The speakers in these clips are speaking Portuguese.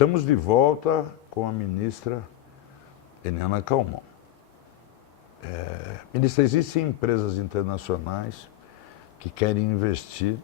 Estamos de volta com a ministra Eliana Calmon. Ministra, existem empresas internacionais que querem investir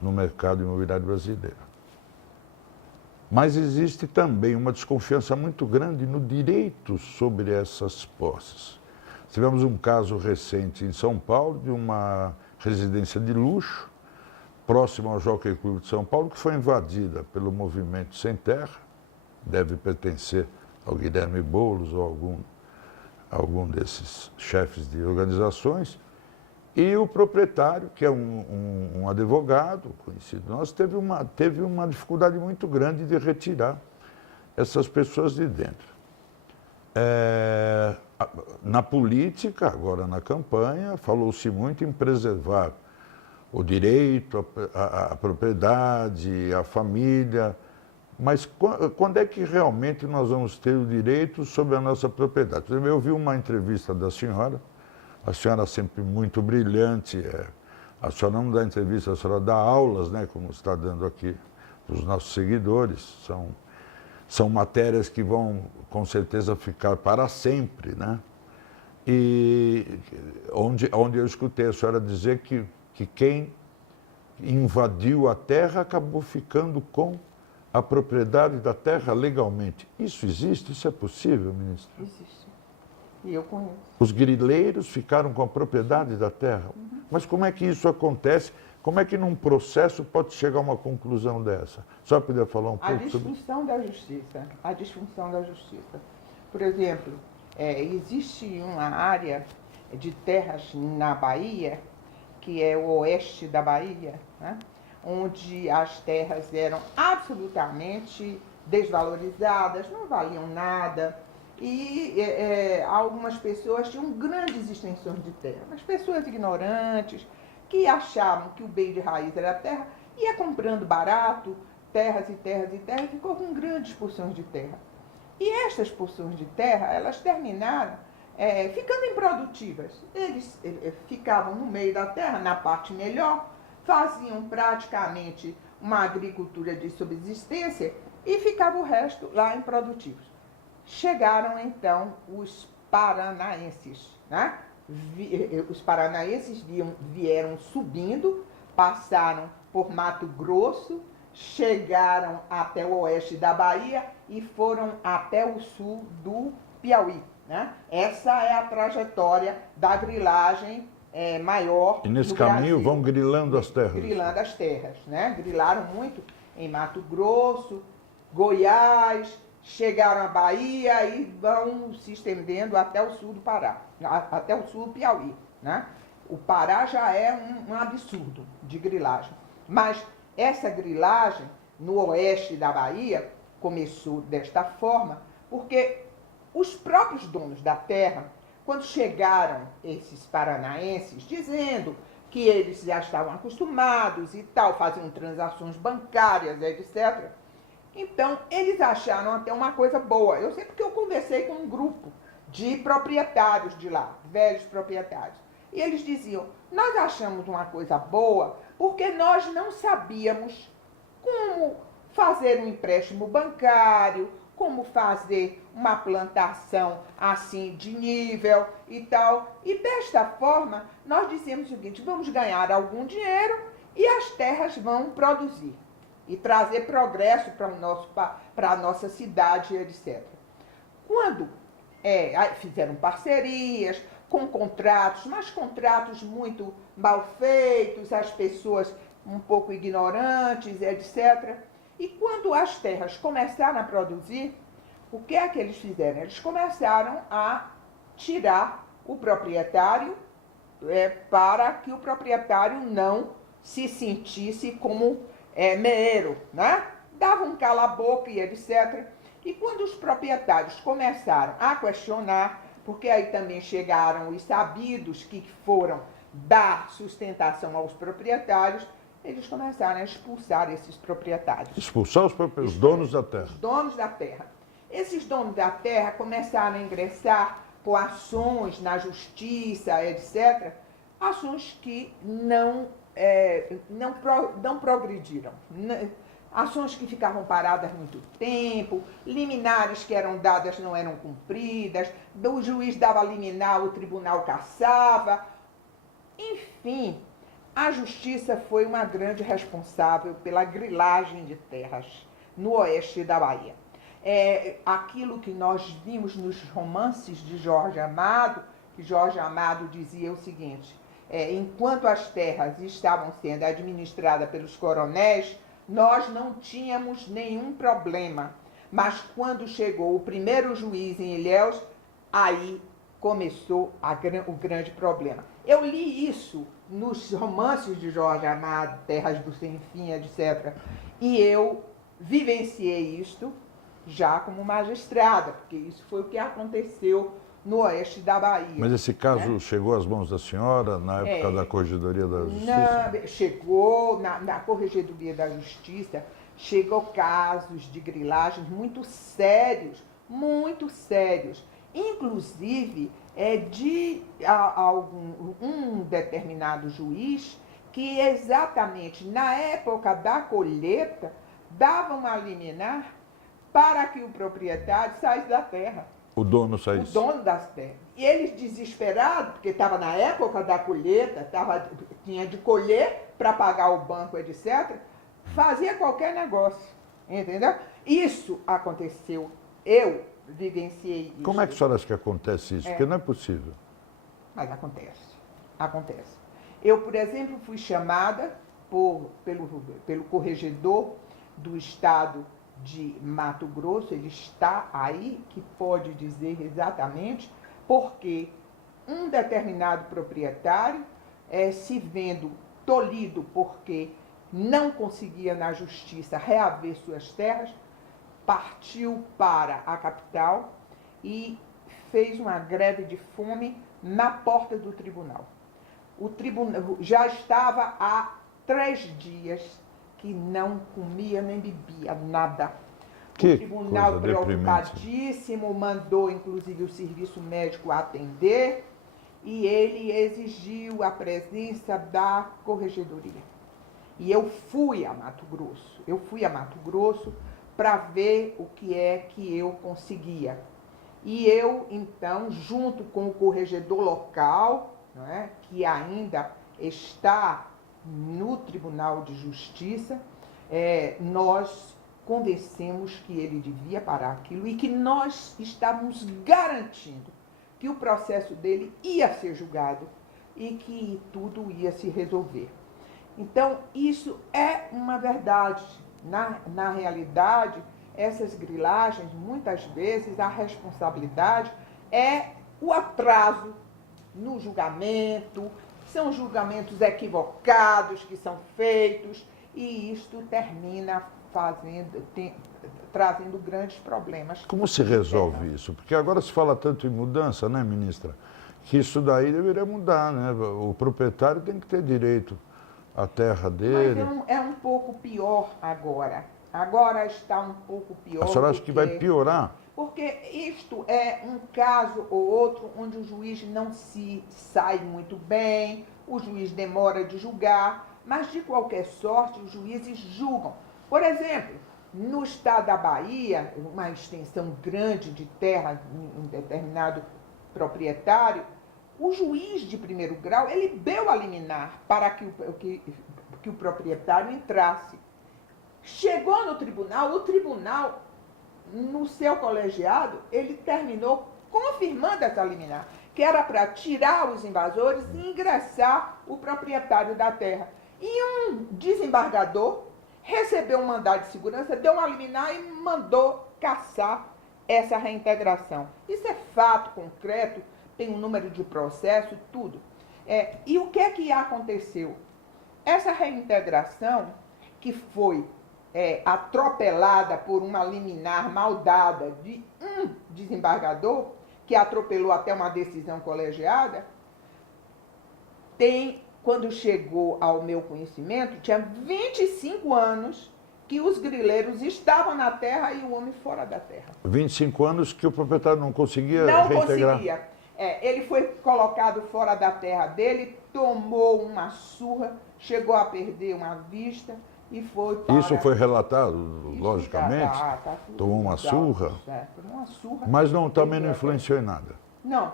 no mercado imobiliário brasileiro. Mas existe também uma desconfiança muito grande no direito sobre essas posses. Tivemos um caso recente em São Paulo de uma residência de luxo, próximo ao Jockey Club de São Paulo, que foi invadida pelo Movimento Sem Terra, deve pertencer ao Guilherme Boulos ou algum desses chefes de organizações, e o proprietário, que é um advogado conhecido nosso, teve uma dificuldade muito grande de retirar essas pessoas de dentro. Na política, agora na campanha, falou-se muito em preservar o direito, a propriedade, a família, mas quando é que realmente nós vamos ter o direito sobre a nossa propriedade? Eu vi uma entrevista da senhora, a senhora sempre muito brilhante, a senhora não dá entrevista, a senhora dá aulas, né, como está dando aqui para os nossos seguidores, são matérias que vão com certeza ficar para sempre, né? E onde eu escutei a senhora dizer que quem invadiu a terra acabou ficando com a propriedade da terra legalmente. Isso existe? Isso é possível, ministro? Existe. E eu conheço. Os grileiros ficaram com a propriedade da terra. Uhum. Mas como é que isso acontece? Como é que num processo pode chegar a uma conclusão dessa? Só poder falar um pouco sobre... A disfunção da justiça. A disfunção da justiça. Por exemplo, existe uma área de terras na Bahia, que é o oeste da Bahia, né? Onde as terras eram absolutamente desvalorizadas, não valiam nada, e algumas pessoas tinham grandes extensões de terra. As pessoas ignorantes, que achavam que o bem de raiz era a terra, ia comprando barato, terras e terras e terras, e ficou com grandes porções de terra. E estas porções de terra, elas terminaram ficando improdutivas. Eles ficavam no meio da terra, na parte melhor, faziam praticamente uma agricultura de subsistência e ficava o resto lá improdutivos. Chegaram então os paranaenses, né? Os paranaenses vieram subindo, passaram por Mato Grosso, chegaram até o oeste da Bahia e foram até o sul do Piauí, né? Essa é a trajetória da grilagem maior. E nesse caminho vão grilando as terras. Grilando as terras, né? Grilaram muito em Mato Grosso, Goiás, chegaram à Bahia e vão se estendendo até o sul do Pará, até o sul do Piauí, né? O Pará já é um absurdo de grilagem. Mas essa grilagem no oeste da Bahia começou desta forma, porque os próprios donos da terra, quando chegaram esses paranaenses, dizendo que eles já estavam acostumados e tal, faziam transações bancárias, etc., então eles acharam até uma coisa boa. Eu sei porque eu conversei com um grupo de proprietários de lá, velhos proprietários, e eles diziam, nós achamos uma coisa boa porque nós não sabíamos como fazer um empréstimo bancário, como fazer uma plantação assim de nível e tal. E desta forma, nós dizemos o seguinte, vamos ganhar algum dinheiro e as terras vão produzir e trazer progresso para a nossa cidade, etc. Quando fizeram parcerias com contratos, mas contratos muito mal feitos, as pessoas um pouco ignorantes, etc. E quando as terras começaram a produzir, o que é que eles fizeram? Eles começaram a tirar o proprietário para que o proprietário não se sentisse como meeiro, né? Davam um cala-boca e etc. E quando os proprietários começaram a questionar, porque aí também chegaram os sabidos que foram dar sustentação aos proprietários, eles começaram a expulsar esses proprietários. Expulsar os donos da terra. Os donos da terra. Esses donos da terra começaram a ingressar com ações na justiça, etc., ações que não progrediram. ações que ficavam paradas muito tempo, liminares que eram dadas não eram cumpridas, o juiz dava liminar, o tribunal cassava. Enfim, a justiça foi uma grande responsável pela grilagem de terras no oeste da Bahia. Aquilo que nós vimos nos romances de Jorge Amado, que Jorge Amado dizia o seguinte: enquanto as terras estavam sendo administradas pelos coronéis, nós não tínhamos nenhum problema. Mas quando chegou o primeiro juiz em Ilhéus, aí começou o grande problema. Eu li isso nos romances de Jorge Amado, Terras do Sem Fim, etc. E eu vivenciei isto já como magistrada, porque isso foi o que aconteceu no oeste da Bahia. Mas esse caso chegou às mãos da senhora na época da Corregedoria da Justiça? Chegou na Corregedoria da Justiça, chegou casos de grilagens muito sérios, muito sérios. Inclusive, de um determinado juiz que exatamente na época da colheita dava uma liminar para que o proprietário saísse da terra. O dono saísse. O dono das terras. E eles desesperados, porque estava na época da colheita, tinha de colher para pagar o banco, etc., fazia qualquer negócio, entendeu? Isso aconteceu, eu vivenciei isso. Como é que a senhora acha que acontece isso? Porque não é possível. Mas acontece. Eu, por exemplo, fui chamada pelo corregedor do estado de Mato Grosso, ele está aí, que pode dizer exatamente, porque um determinado proprietário, se vendo tolhido porque não conseguia na justiça reaver suas terras, partiu para a capital e fez uma greve de fome na porta do tribunal. O tribunal já estava há 3 dias que não comia nem bebia nada. O tribunal, preocupadíssimo, mandou inclusive o serviço médico atender e ele exigiu a presença da corregedoria. E eu fui a Mato Grosso para ver o que é que eu conseguia. E eu, então, junto com o corregedor local, não é, que ainda está no Tribunal de Justiça, nós convencemos que ele devia parar aquilo e que nós estávamos garantindo que o processo dele ia ser julgado e que tudo ia se resolver. Então, isso é uma verdade. Na realidade, essas grilagens, muitas vezes, a responsabilidade é o atraso no julgamento, são julgamentos equivocados que são feitos, e isto termina trazendo grandes problemas. Como se resolve isso? Porque agora se fala tanto em mudança, né, ministra? Que isso daí deveria mudar, né? O proprietário tem que ter direito à terra dele. Mas é um pouco pior agora. Agora está um pouco pior. A senhora acha que vai piorar? Porque isto é um caso ou outro onde o juiz não se sai muito bem, o juiz demora de julgar, mas de qualquer sorte os juízes julgam. Por exemplo, no estado da Bahia, uma extensão grande de terra em um determinado proprietário, o juiz de primeiro grau, ele deu a liminar para que o proprietário entrasse. Chegou no tribunal, o tribunal, no seu colegiado, ele terminou confirmando essa liminar, que era para tirar os invasores e ingressar o proprietário da terra. E um desembargador recebeu um mandado de segurança, deu uma liminar e mandou cassar essa reintegração. Isso é fato concreto, tem um número de processo, tudo. E o que é que aconteceu? Essa reintegração, que foi atropelada por uma liminar mal dada de um desembargador, que atropelou até uma decisão colegiada, quando chegou ao meu conhecimento, tinha 25 anos que os grileiros estavam na terra e o homem fora da terra. 25 anos que o proprietário não conseguia reintegrar? Não conseguia. Ele foi colocado fora da terra dele, tomou uma surra, chegou a perder uma vista, e foi para... Isso foi relatado, Isso logicamente? tá tudo Tomou uma surra? Tomou uma surra. Mas não, também não influenciou em nada. Não.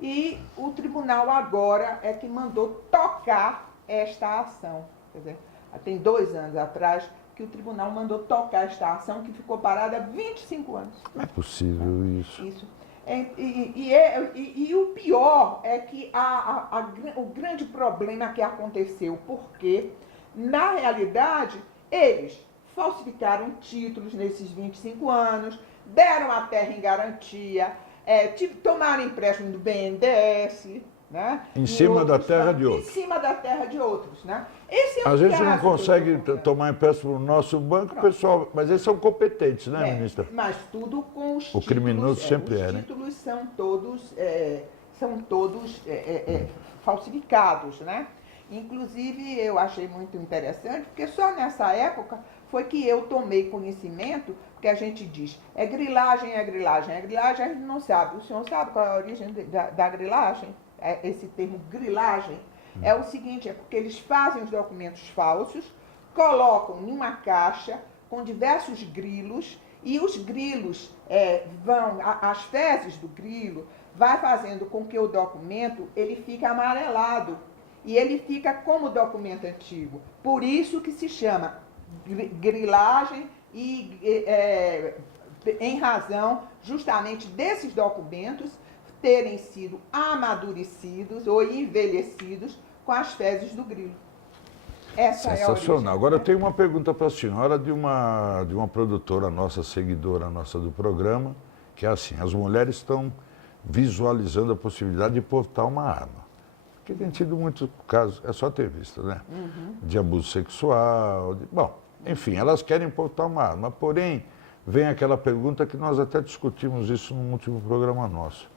E o tribunal agora é que mandou tocar esta ação. Quer dizer, tem 2 anos atrás que o tribunal mandou tocar esta ação que ficou parada há 25 anos. Não é possível isso. Isso. E o pior é que o grande problema que aconteceu, porque, na realidade, eles falsificaram títulos nesses 25 anos, deram a terra em garantia, tomaram empréstimo do BNDES, né? Em cima da terra de outros. Em cima da terra de outros, né? Esse é A gente não caso consegue tomar empréstimo no nosso banco, pessoal, mas eles são competentes, né, ministra? Mas tudo com os títulos. O criminoso sempre os né? títulos são todos falsificados, né? Inclusive, eu achei muito interessante, porque só nessa época foi que eu tomei conhecimento, porque a gente diz, é grilagem, a gente não sabe. O senhor sabe qual é a origem da grilagem? Esse termo grilagem é o seguinte, é porque eles fazem os documentos falsos, colocam em uma caixa com diversos grilos, e os grilos as fezes do grilo vai fazendo com que o documento ele fique amarelado, e ele fica como documento antigo. Por isso que se chama grilagem, em razão justamente desses documentos terem sido amadurecidos ou envelhecidos com as fezes do grilo. Essa Sensacional. É a Agora eu tenho uma pergunta para a senhora de uma produtora nossa, seguidora nossa do programa, que é assim, as mulheres estão visualizando a possibilidade de portar uma arma. Porque tem tido muitos casos, é só ter visto, né? De abuso sexual, bom, enfim, elas querem portar uma arma, porém, vem aquela pergunta que nós até discutimos isso no último programa nosso,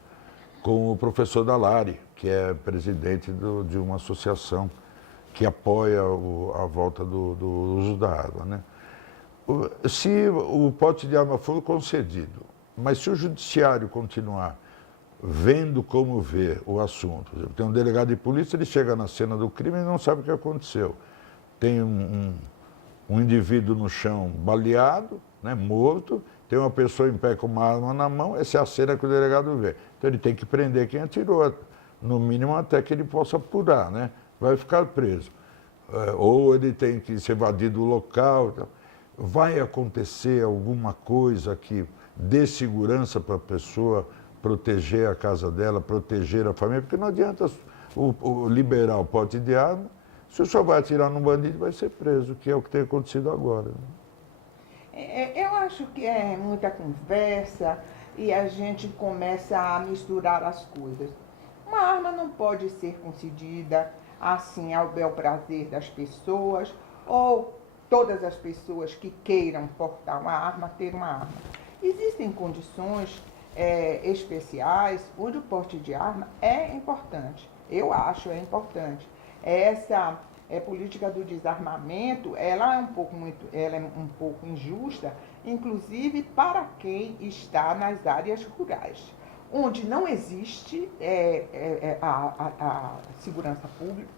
com o professor Dalari, que é presidente de uma associação que apoia a volta do uso da arma, né? Se o porte de arma for concedido, mas se o judiciário continuar vendo como vê o assunto, tem um delegado de polícia, ele chega na cena do crime e não sabe o que aconteceu. Tem um indivíduo no chão baleado, né, morto, tem uma pessoa em pé com uma arma na mão, essa é a cena que o delegado vê. Então ele tem que prender quem atirou, no mínimo até que ele possa apurar, né? Vai ficar preso. Ou ele tem que se evadir do local. Vai acontecer alguma coisa que dê segurança para a pessoa proteger a casa dela, proteger a família, porque não adianta o liberar o porte de arma, se o senhor vai atirar num bandido, vai ser preso, que é o que tem acontecido agora. Eu acho que é muita conversa e a gente começa a misturar as coisas. Uma arma não pode ser concedida assim ao bel prazer das pessoas ou todas as pessoas que queiram portar uma arma, ter uma arma. Existem condições especiais onde o porte de arma é importante. Eu acho importante. Essa política do desarmamento, ela é um pouco injusta, inclusive para quem está nas áreas rurais, onde não existe a segurança pública.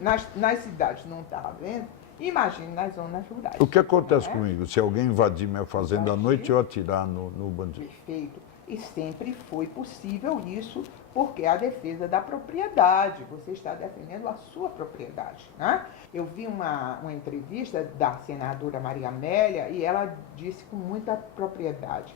Nas cidades não está havendo, imagine nas zonas rurais. O que acontece comigo? Se alguém invadir minha fazenda à noite e eu atirar no bandido? Perfeito. E sempre foi possível isso, porque é a defesa da propriedade. Você está defendendo a sua propriedade, né? Eu vi uma entrevista da senadora Maria Amélia e ela disse com muita propriedade.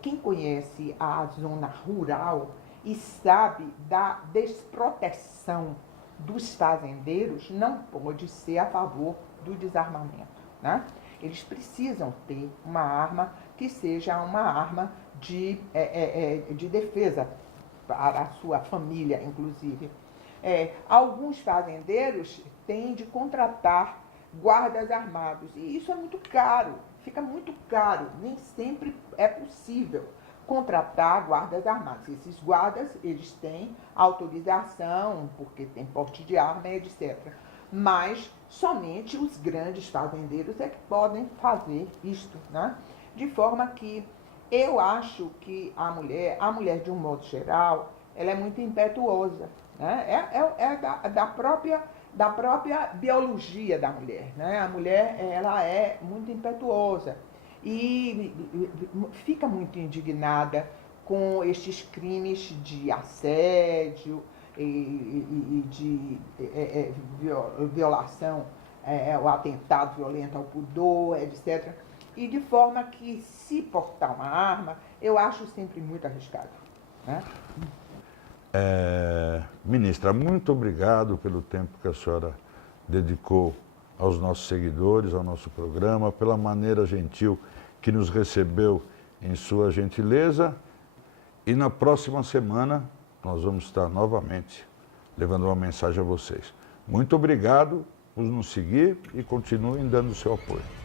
Quem conhece a zona rural e sabe da desproteção dos fazendeiros não pode ser a favor do desarmamento, né? Eles precisam ter uma arma que seja uma arma de defesa para a sua família, inclusive. Alguns fazendeiros têm de contratar guardas armados, e isso é muito caro, fica muito caro, nem sempre é possível contratar guardas armados. Esses guardas, eles têm autorização, porque tem porte de arma, etc. Mas somente os grandes fazendeiros é que podem fazer isto, né? De forma que eu acho que a mulher de um modo geral, ela é muito impetuosa, né? Da própria da própria biologia da mulher, né? A mulher, ela é muito impetuosa e fica muito indignada com estes crimes de assédio e de violação, o atentado violento ao pudor, etc. E de forma que, se portar uma arma, eu acho sempre muito arriscado, né? Ministra, muito obrigado pelo tempo que a senhora dedicou aos nossos seguidores, ao nosso programa, pela maneira gentil que nos recebeu em sua gentileza. E na próxima semana nós vamos estar novamente levando uma mensagem a vocês. Muito obrigado por nos seguir e continuem dando o seu apoio.